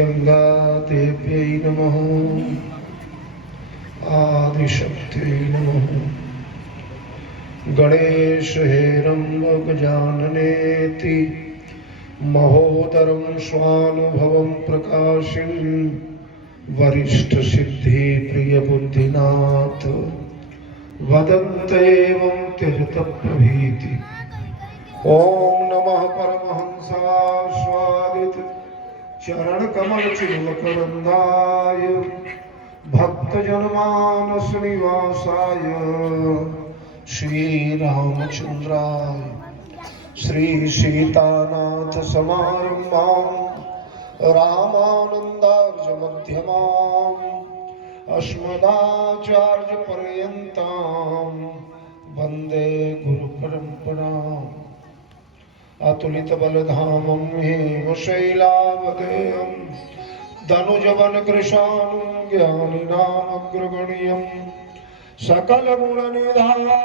गंगादेव्यै नमः आदिशक्त्यै नमः गणेश हेरम्ब गजाननेति महोदरं स्वानुभवं प्रकाशिं वरिष्ठ सिद्धि प्रिय बुद्धिनाथ वदन्तेवं त्यजतप्रभीति। ओम नमः परमहंसास्वादित चरण कमल चिन्मकरंदाय भक्तजनमानस निवासाय श्री रामचंद्राय श्री सीतानाथ समारंभां रामानंदार्ज मध्यमां अस्मदाचार्य पर्यन्तां वंदे गुरु परंपराम्। अतुलित बलधामं हेमशैलावदेयं धनुजवन कृशानं ज्ञानिनामग्रगण्यं सकलगुणनिधानं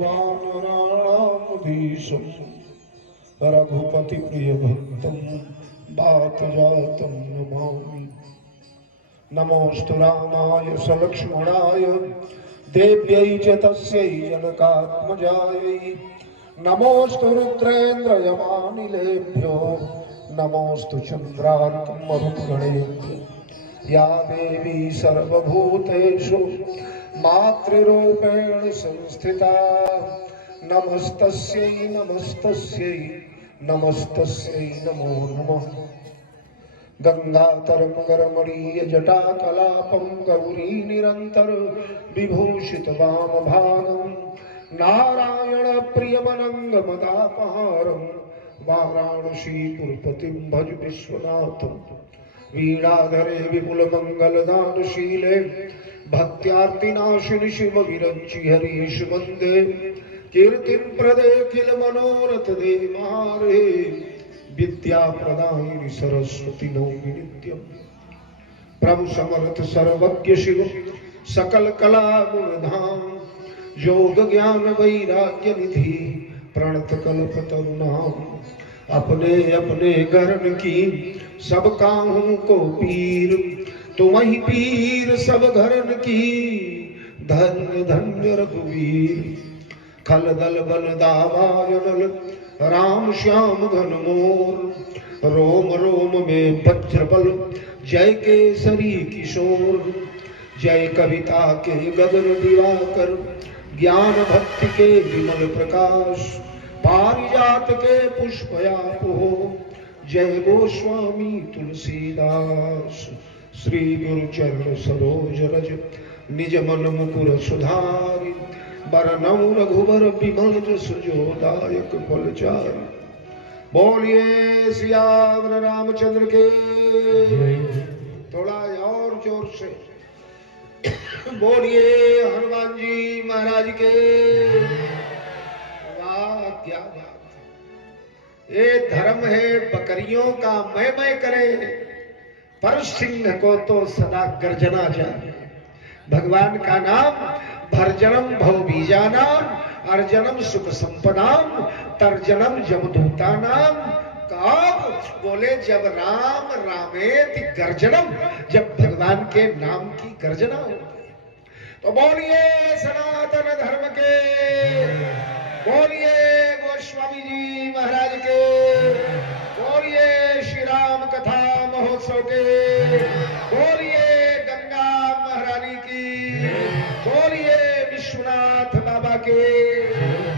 वानराणामधीशं रघुपतिप्रियभक्तं वातजातं नमामि। नमोऽस्तु रामाय सलक्ष्मणाय देव्यै च तस्यै जनकात्मजायै नमोस्तु रुद्रेन्द्र यमानिलेभ्यो नमोस्तु चंद्रार्कं मरुद्गणेभ्यो। या देवी सर्वभूतेषु मातृरूपेण संस्थिता नमस्तस्यै नमस्तस्यै नमस्तस्यै नमो नमः। गंगातरंगरमणीय जटाकलापं गौरी निरंतर विभूषित वामभागं नारायण प्रियमनंगमदापहारं वाराणसीपुरपतिं भज विश्वनाथं। वीणाधरे विपुलमंगलदानशीले भक्त्यार्तिनाशिनि शिवविरञ्चि हरीश वन्दे कीर्तिं प्रदेखिल मनोरथ दे मारे विद्याप्रदायिनि सरस्वती नौमि नित्यं। प्रभु समर्थ सर्वज्ञ शिव सकल कला गुणधाम योग ज्ञान वैराग्य निधि प्रणत कल्पतरुणाम। अपने अपने गरन की सब काहू को पीर तुम ही पीर सब घरन की धन्य धन्य रघुवीर। खल दल बल दावायनल राम श्याम घन मोर रोम रोम में वज्रबल जय केसरी किशोर। जय कविता के गगन दिवाकर ज्ञान भक्ति के विमल प्रकाश पारिजात के पुष्पयाप हो। जय गोस्वामी तुलसीदास श्री गुरु चरण सरोज रज निज मन मुकुर सुधारि बरनौ रघुबर बिमल जस जोदायक फलचारि। बोलिए सियावर रामचंद्र के। थोड़ा और जोर से बोलिए हनुमान जी महाराज के। वाह क्या बात। ये धर्म है बकरियों का मैं करे पर सिंह को तो सदा गर्जना जाए। भगवान का नाम भरजनम भवबीजानाम अर्जनम सुख संपदाम तर्जनम जमदूतानाम। कब बोले जब राम रामेति गर्जनम जब भगवान के नाम की गर्जना हो। तो बोलिए सनातन धर्म के। बोलिए गोस्वामी जी महाराज के। बोलिए श्री राम कथा महोत्सव के। बोलिए गंगा महारानी की। बोलिए विश्वनाथ बाबा के।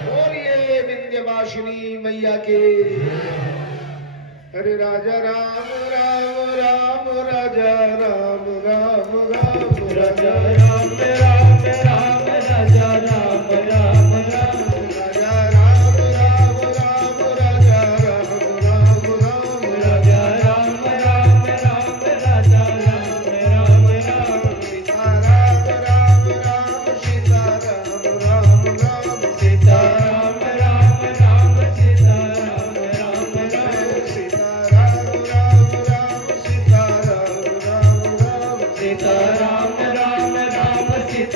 बोलिए विंध्यवासिनी मैया के। हरे राजा राम राम राम राजा राम राम राम राजा राम राम राम राजा राम राम राम राजा राम राम राम राजा राम राम राम राजा राम राम राम राजा राम राम राम सीता राम राम राम सीता राम राम राम सीता राम राम राम सीता राम राम राम सीता राम राम राम सीता राम राम राम सीता राम राम राम सीता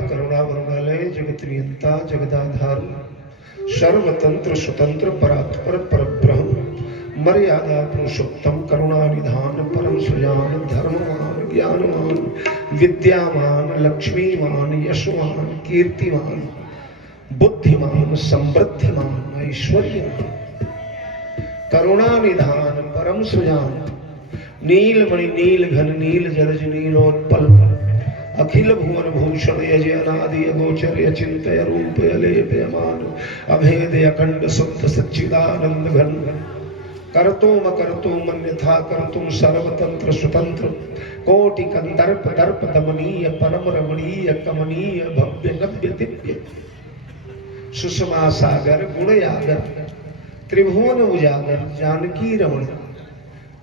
कारण करुणा वरुणालय जगत नियंता जगदाधार सर्वतंत्र स्वतंत्र परात्पर परब्रह्म मर्यादा पुरुषोत्तम करुणा निधान परम सुजान धर्मवान ज्ञानवान विद्यावान लक्ष्मीवान यशवान कीर्तिवान बुद्धिमान समृद्धिमान ऐश्वर्यवान करुणा निधान परम सुजान नीलमणि नील घन नील जलज नीलोत्पल अखिल भुवन भूषण यजय अनादि अगोचर अचिंत्य रूप अलेप अमान अभेद अखंड शुद्ध सच्चिदानंद घन करतुम अकर्तुम अन्यथा कर्तुम सर्वतंत्र स्वतंत्र कोटि कंदर्प दर्प दमनीय परम रमणीय कमनीय भव्य नव्य दिव्य सुषमा सागर गुण यागर त्रिभुवन उजागर जानकी रमण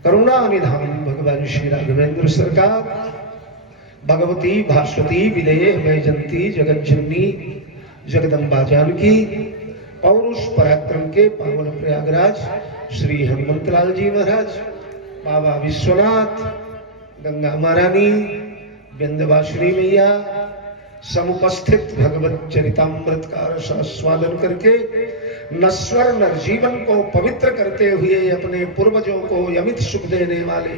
करुणा निधान भगवान श्री राघवेंद्र सरकार भगवती भास्वती विदेय वैजंती जगज्जननी जगदम्बा जानकी पौरुष पराक्रम के पावन प्रयागराज श्री हनुमंतलाल जी महाराज बाबा विश्वनाथ गंगा महारानी विंध्यवासिनी मैया समुपस्थित भगवत चरितामृत का रस आस्वादन करके नश्वर नरजीवन को पवित्र करते हुए अपने पूर्वजों को अमित सुख देने वाले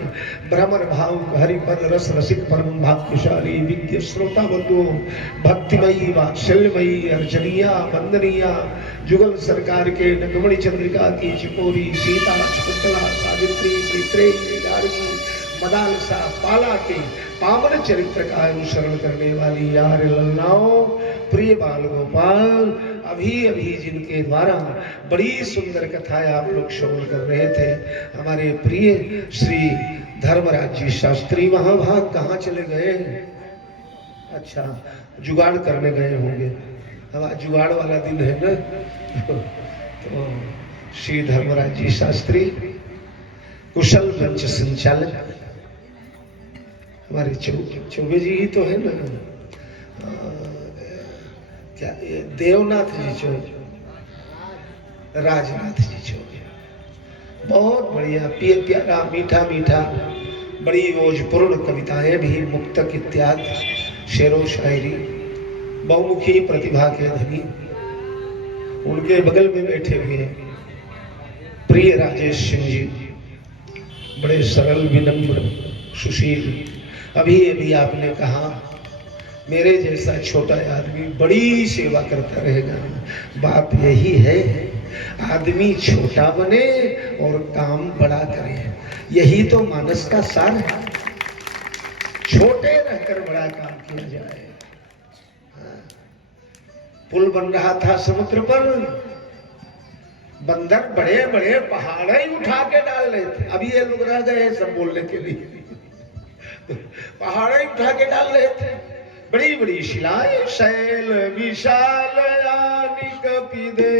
भ्रमर भाव हरिपद रस रसिक परम भाग्यशाली विज्ञ श्रोता बंधुओं भक्तिमयी वात्सल्यमयी अर्चनीया वंदनीया जुगल सरकार के नगमणि चंद्रिका की चिपोरी सीता शकुंतला सावित्री मैत्रेयी गार्गी मदालसा पाला के पावन चरित्र का अनुसरण करने वाली यार लल्लाओं प्रिय बाल गोपाल अभी अभी जिनके द्वारा बड़ी सुंदर कथाएं आप लोग श्रवण कर रहे थे हमारे प्रिय श्री धर्मराज जी शास्त्री महाभाग कहाँ चले गए? अच्छा जुगाड़ करने गए होंगे। अब जुगाड़ वाला दिन है ना तो श्री धर्मराज जी शास्त्री कुशल मंच संचालक हमारे चौबे जी ही तो है ना क्या देवनाथ जी चौबे राजनाथ जी चौबे बहुत बढ़िया प्यारा मीठा मीठा बड़ी ओजपूर्ण कविताएं भी मुक्तक इत्यादि शेरो शायरी बहुमुखी प्रतिभा के धनी उनके बगल में बैठे हुए प्रिय राजेश सिंह जी बड़े सरल विनम्र सुशील अभी अभी आपने कहा मेरे जैसा छोटा आदमी बड़ी सेवा करता रहेगा। बात यही है आदमी छोटा बने और काम बड़ा करे यही तो मानस का सार है। छोटे रहकर बड़ा काम किया जाए। पुल बन रहा था समुद्र पर बंदर बड़े बड़े पहाड़ ही उठा के डाल रहे थे। अभी ये लोग रह गए सब बोलने के लिए पहाड़ ही उठा के डाल रहे थे। बड़ी बड़ी शिलाएं शैल विशाल यानी कपिदे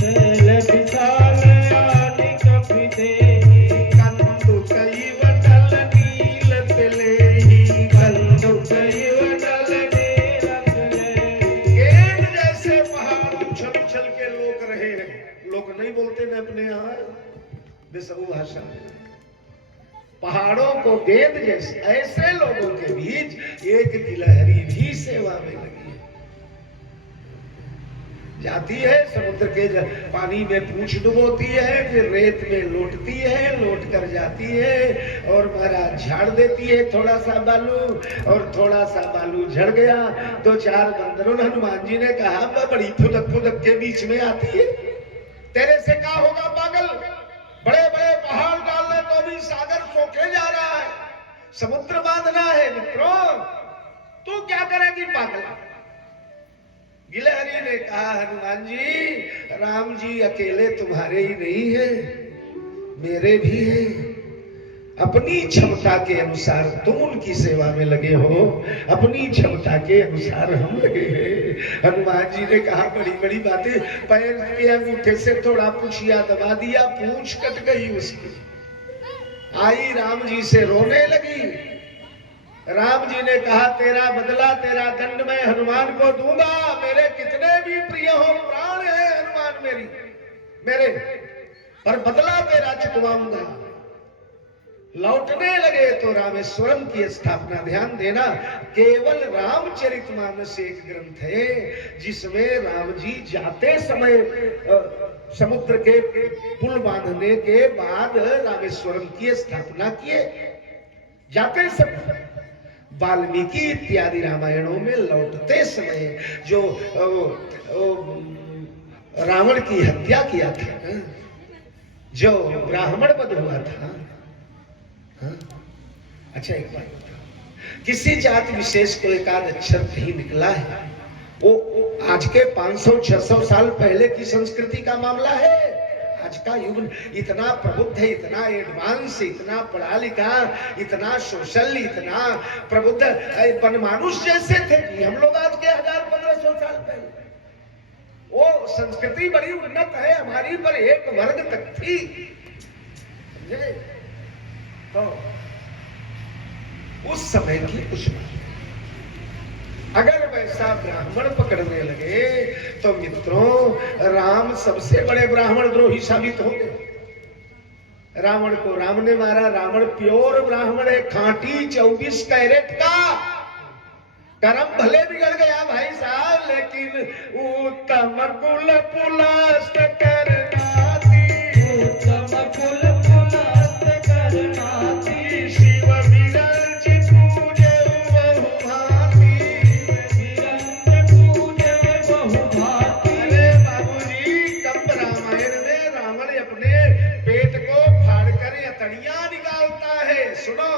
शैल विशाल यानी कपिदे कंदु कई वटल नील तिले कंदु कई वटल नील तिले गेंद जैसे पहाड़ उछल उछल के लोग रहे हैं। लोग नहीं बोलते ना अपने यहाँ बेसबू भाषा में पहाड़ों को गेंद जैसे ऐसे लोगों के बीच एक गिलहरी भी सेवा में लगी है। जाती है समुद्र के पानी में पूंछ डुबोती है फिर रेत में लौटती है लौट कर जाती है और महाराज झाड़ देती है थोड़ा सा बालू और थोड़ा सा बालू झड़ गया तो चार बंदरों ने हनुमान जी ने कहा बड़ी फुदक फुदक के बीच में आती है तेरे से क्या होगा पागल बड़े बड़े पहाड़ डालने तो भी सागर सोखे जा रहा है समुद्र बांधना है मित्रों तू क्या करेगी पागल। गिलहरी ने कहा हनुमान जी राम जी अकेले तुम्हारे ही नहीं है मेरे भी हैं। अपनी क्षमता के अनुसार तुम उनकी सेवा में लगे हो अपनी क्षमता के अनुसार हम लगे हैं। हनुमान जी ने कहा बड़ी बड़ी बातें पैर के अंगूठे से थोड़ा पूछिया दबा दिया पूंछ कट गई उसकी आई राम जी से रोने लगी। राम जी ने कहा तेरा बदला तेरा दंड मैं हनुमान को दूंगा मेरे कितने भी प्रिय हो प्राण है हनुमान मेरे पर बदला तेरा चुकवाऊंगा। लौटने लगे तो रामेश्वरम की स्थापना। ध्यान देना, केवल रामचरितमानस एक ग्रंथ है जिसमें राम जी जाते समय समुद्र के पुल बांधने के बाद रामेश्वरम की स्थापना किए। जाते समय वाल्मीकि इत्यादि रामायणों में लौटते समय जो रावण की हत्या किया था, जो ब्राह्मण वध हुआ था। अच्छा एक बात बताओ, किसी जाति विशेष को एक आध अक्षर नहीं निकला है, वो आज के 500-600 साल पहले की संस्कृति का मामला है। आज का युग इतना प्रबुद्ध है, इतना एडवांस, इतना पढ़ा लिखा, इतना सोशल, इतना प्रबुद्ध, बनमानुष जैसे थे जी हम लोग आज के 1000-1500 साल पहले। वो संस्कृति बड़ी उन्नत है हमारी, पर एक वर्ग तक थी, समझे? तो उस समय की कुछ अगर वैसा ब्राह्मण पकड़ने लगे तो मित्रों राम सबसे बड़े ब्राह्मण द्रोही साबित होंगे। रावण को राम ने मारा, रावण प्योर ब्राह्मण है, खांटी 24 कैरेट का। कर्म भले बिगड़ गया भाई साहब, लेकिन उत्तम कुल पुलस्त करनाती, उत्तम कुल पुलस्त करनाती, शिव विरंच पूजे बहुभांति, विरंच पूजे बहुभांति। अरे बाबूजी, कब रामायण में रावण अपने पेट को फाड़ कर अतड़ियां निकालता है। सुनो,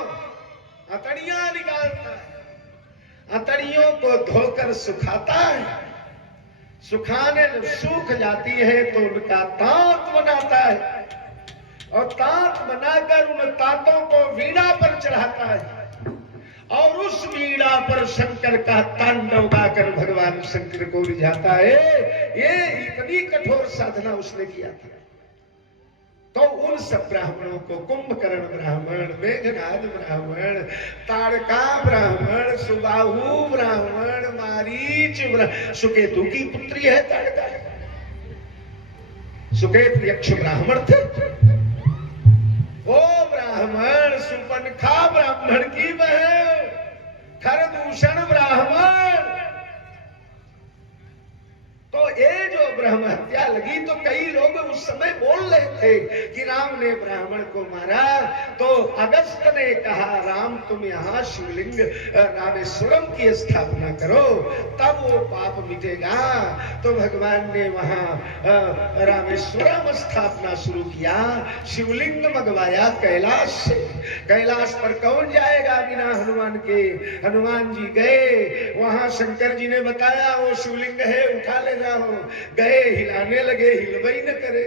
अतड़ियां निकालता है, अतड़ियों को धोकर सुखाता है, सुखाने जब सूख जाती है तो उनका तांत बनाता है, और तांत बनाकर उन तांतों को वीणा पर चढ़ाता है, और उस वीणा पर शंकर का तांडव गाकर भगवान शंकर को रिझाता है। ये इतनी कठोर साधना उसने किया था। तो उन सब ब्राह्मणों को कुंभकर्ण ब्राह्मण, मेघनाद ब्राह्मण, ताड़का ब्राह्मण, सुबाहु ब्राह्मण, मारीच सुकेतु की पुत्री है ताड़का, सुकेत यक्ष ब्राह्मण थे। वो ब्राह्मण सुपनखा ब्राह्मण की बहन, खरदूषण ब्राह्मण। तो ये जो ब्रह्म हत्या लगी तो कई लोग उस समय बोल रहे थे कि राम ने ब्राह्मण को मारा। तो अगस्त ने कहा राम तुम यहाँ शिवलिंग रामेश्वरम की स्थापना करो, तब वो पाप मिटेगा। तो भगवान ने वहां रामेश्वरम स्थापना शुरू किया, शिवलिंग मंगवाया कैलाश से। कैलाश पर कौन जाएगा बिना हनुमान के? हनुमान जी गए, वहां शंकर जी ने बताया वो शिवलिंग है, उठा लेना हो। गए, हिलाने लगे, हिलवई न करे।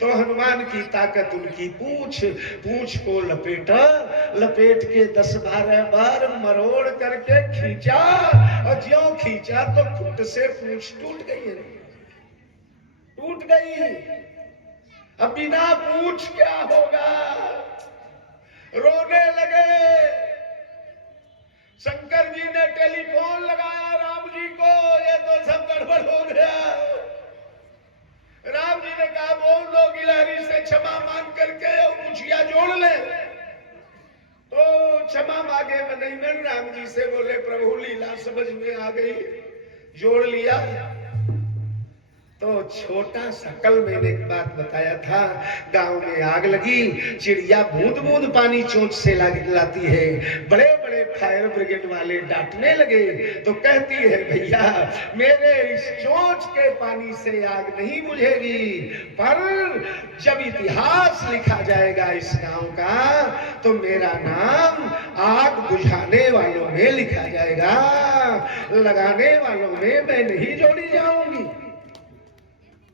तो हनुमान की ताकत उनकी पूछ को लपेटा, लपेट के 10-12 बार मरोड़ करके खींचा, और ज्यों खींचा तो खुट से पूछ टूट गई, टूट गई। अब बिना पूछ क्या होगा? रोने लगे। शंकर जी ने टेलीफोन लगाया राम जी को, ये तो सब गड़बड़ हो गया। राम जी ने कहा बोल दो गिलहरी से क्षमा मांग करके और मुछिया जोड़ ले। तो क्षमा मांगे में नहीं मिल, राम जी से बोले प्रभु लीला समझ में आ गई, जोड़ लिया। तो छोटा सा कल मैंने एक बात बताया था, गांव में आग लगी, चिड़िया बूंद बूंद पानी चोंच से लाती है। बड़े बड़े फायर ब्रिगेड वाले डांटने लगे तो कहती है भैया मेरे इस चोंच के पानी से आग नहीं बुझेगी, पर जब इतिहास लिखा जाएगा इस गांव का तो मेरा नाम आग बुझाने वालों में लिखा जाएगा, लगाने वालों में मैं नहीं जोड़ी जाऊंगी।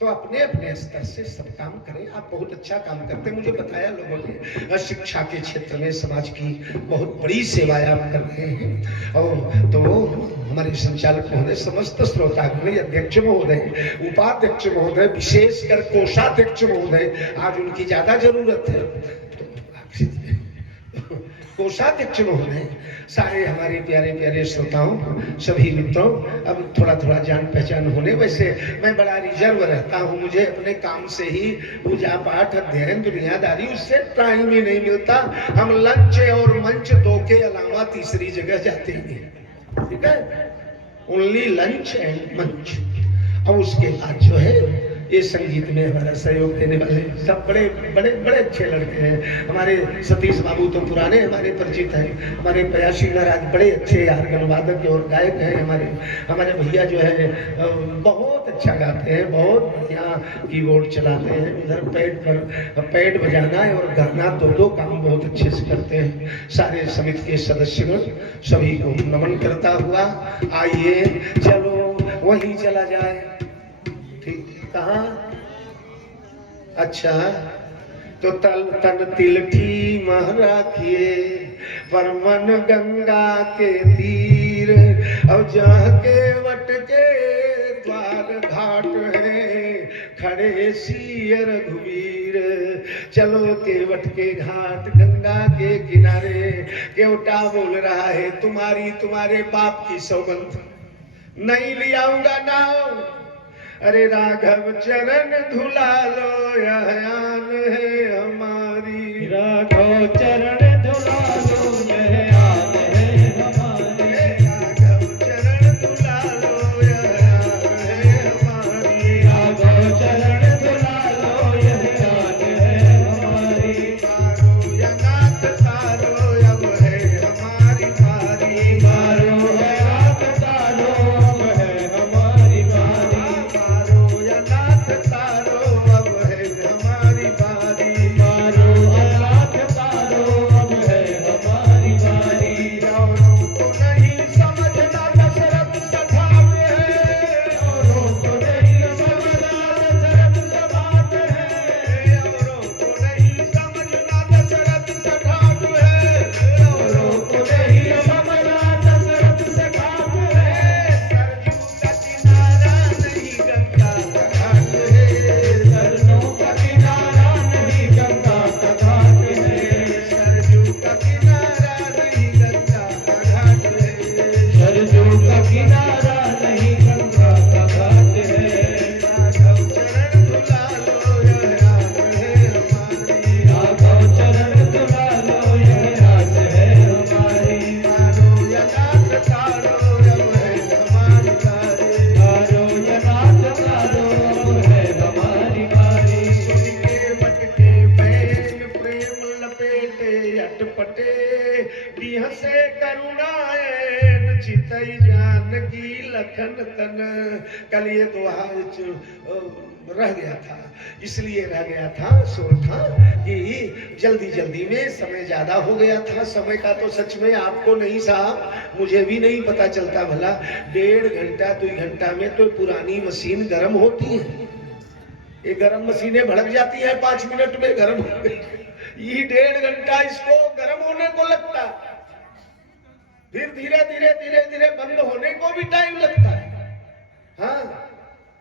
तो अपने अपने स्तर से सब काम करें। आप बहुत अच्छा काम करते हैं, मुझे बताया लोगों ने, शिक्षा के क्षेत्र में समाज की बहुत बड़ी सेवाएं आप कर रहे हैं। और तो हमारे संचालक महोदय, समस्त श्रोतागण, अध्यक्ष महोदय, उपाध्यक्ष महोदय, विशेषकर कोषाध्यक्ष महोदय, आज उनकी ज्यादा जरूरत है। कोषाध्यक्ष महोदय, सारे हमारे प्यारे प्यारे श्रोताओं, सभी मित्रों, अब थोड़ा थोड़ा जान पहचान होने, वैसे मैं बड़ा रिजर्व रहता हूँ, मुझे अपने काम से ही पूजा पाठ अध्ययन दुनियादारी उससे टाइम ही नहीं मिलता। हम लंच और मंच दो के अलावा तीसरी जगह जाते ही नहीं, ठीक है, ओनली लंच एंड मंच। अब उसके बाद जो है ये संगीत में हमारा सहयोग देने वाले सब बड़े बड़े बड़े अच्छे लड़के हैं। हमारे सतीश बाबू तो पुराने हमारे परिचित हैं, हमारे पयासी महाराज बड़े अच्छे ऑर्गन वादक और गायक हैं। हमारे भैया जो है बहुत अच्छा गाते हैं, बहुत बढ़िया कीबोर्ड चलाते हैं, उधर पैड बजाना है और गाना दो काम बहुत अच्छे से करते हैं। सारे समिति के सदस्यगण सभी को नमन करता हुआ आइए चलो वहीं चला जाए। ठीक, कहाँ? अच्छा, तो तल तन तिलठी मह राखिए पर मन गंगा के तीर। अब जहाँ के वट के द्वार घाट है खड़े सी रघुवीर। चलो केवट के घाट गंगा के किनारे। केवटा बोल रहा है तुम्हारी तुम्हारे बाप की सौगंध नहीं लियाऊंगा नाव। अरे राघव चरण धुला लो यह आन है हमारी। राघव चरण धुला लो यह आन है हमारी। राघव चरण धुला लो यह आन है हमारी। राघव चरण धुला लो यह आन है हमारी। तारो या नाथ तारो अब है हमारी बारी। तारो है नाथ तारो अब है हमारी बारी। तारो या नाथ तारो अब है हमारी बारी। तारो है नाथ तारो अब है हमारी बारी। औरों को नहीं समझना दशरथ सठात है। औरों को नहीं समझना दशरथ सभात है। औरों को नहीं समझना दशरथ सठात है। औरों को नहीं समझना दशरथ सखात है। सरजू का किनारा नहीं गंगा का घाट है। सरजू का किनारा नहीं गंगा का घाट है। सरजू का किनारा नहीं गंगा का घाट है। सरजू का किनारा नहीं गंगा का घाट है। राघव चरण धुला लो यह रात है हमारी। राघव चरण धुला लो यह रात है हमारी। तारो या नाथ तारो अब है हमारी बारी। सुन के वट के बैन प्रेम लपेटे अटपटे बिहसे करुणाएन चितई जानकी लखन तन। कल ये दोहा रह गया था, इसलिए रह गया था सुर था कि जल्दी जल्दी में समय ज्यादा हो गया था। समय का तो सच में आपको नहीं साहब, मुझे भी नहीं पता चलता भला। 1.5 घंटा 2 घंटा में तो पुरानी मशीन गर्म होती है। ये गर्म मशीनें भड़क जाती है 5 मिनट में गर्म हो गई। ये 1.5 घंटा इसको गर्म होने को लगता है, फिर धीरे धीरे धीरे धीरे बंद होने को भी टाइम लगता है। हाँ,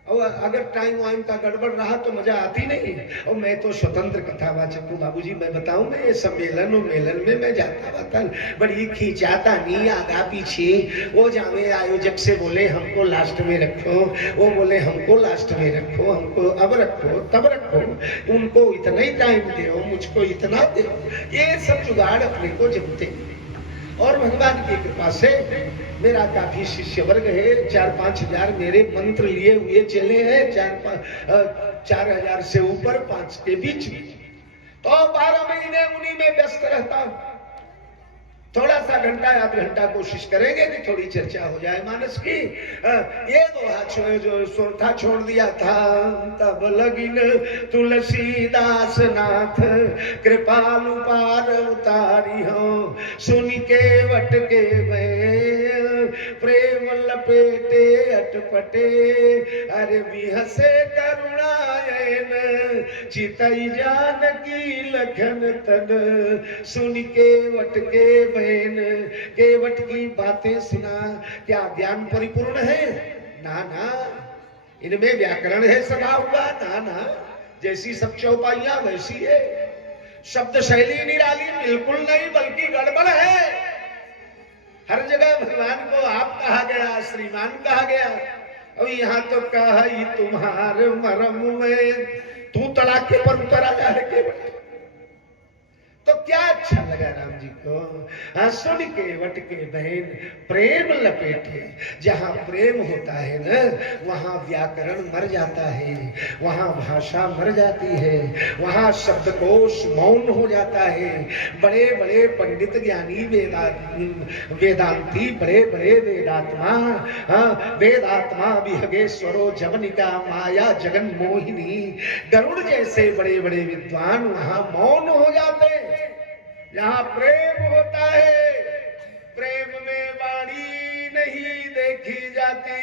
और अगर टाइम वाइम का गड़बड़ रहा तो मजा आती नहीं। और मैं तो स्वतंत्र कथावाचक हूँ बाबूजी, मैं बताऊं, मैं ये सम्मेलन और मेलन में मैं जाता वाता बड़ी खींचाता नहीं आगा पीछे। वो जावे आयोजक से बोले हमको लास्ट में रखो, वो बोले हमको लास्ट में रखो, हमको अब रखो तब रखो, उनको इतना ही टाइम दो, मुझको इतना दो। ये सब जुगाड़ अपने को जमते। और भगवान की कृपा से मेरा काफी शिष्य वर्ग है। 4-5 हजार मेरे मंत्र लिए हुए चले हैं। 4,000 से ऊपर 5 के बीच में, तो 12 महीने उन्हीं में व्यस्त रहता हूं। थोड़ा सा घंटा आध घंटा कोशिश करेंगे कि थोड़ी चर्चा हो जाए मानस की। ये दोहा जो सुरथा छोड़ दिया था, तब लगिन तुलसीदास नाथ कृपालु पार उतारी हो। सुन के वट के मैं प्रेम लपेटे अटपटे। अरे बिहसे करुणायन चितई जानकी लखन तन। सुन के वट के केवट की बातें सुना, क्या ज्ञान परिपूर्ण है? ना ना, इनमें व्याकरण है सदा हुआ? ना ना, जैसी सब चौपाइयां वैसी है। शब्द शैली निराली बिल्कुल नहीं, बल्कि गड़बड़ है। हर जगह भगवान को आप कहा गया, श्रीमान कहा गया, और यहाँ तो कहा ही तुम्हारे मरम में, तू तड़ाके पर उतरा जा रहे के। तो क्या अच्छा लगा राम जी को, सुन के वट के बहन प्रेम लपेटे। जहां प्रेम होता है ना, वहां व्याकरण मर जाता है, वहां भाषा मर जाती है, वहां शब्दकोश मौन हो जाता है। बड़े बड़े पंडित ज्ञानी वेदांती, बड़े बड़े वेदात्मा, वेदात्मा विहगेश्वरो जवनिका माया जगन मोहिनी, गरुड़ जैसे बड़े बड़े विद्वान वहां मौन हो जाते। यहाँ प्रेम होता है, प्रेम में वाणी नहीं देखी जाती,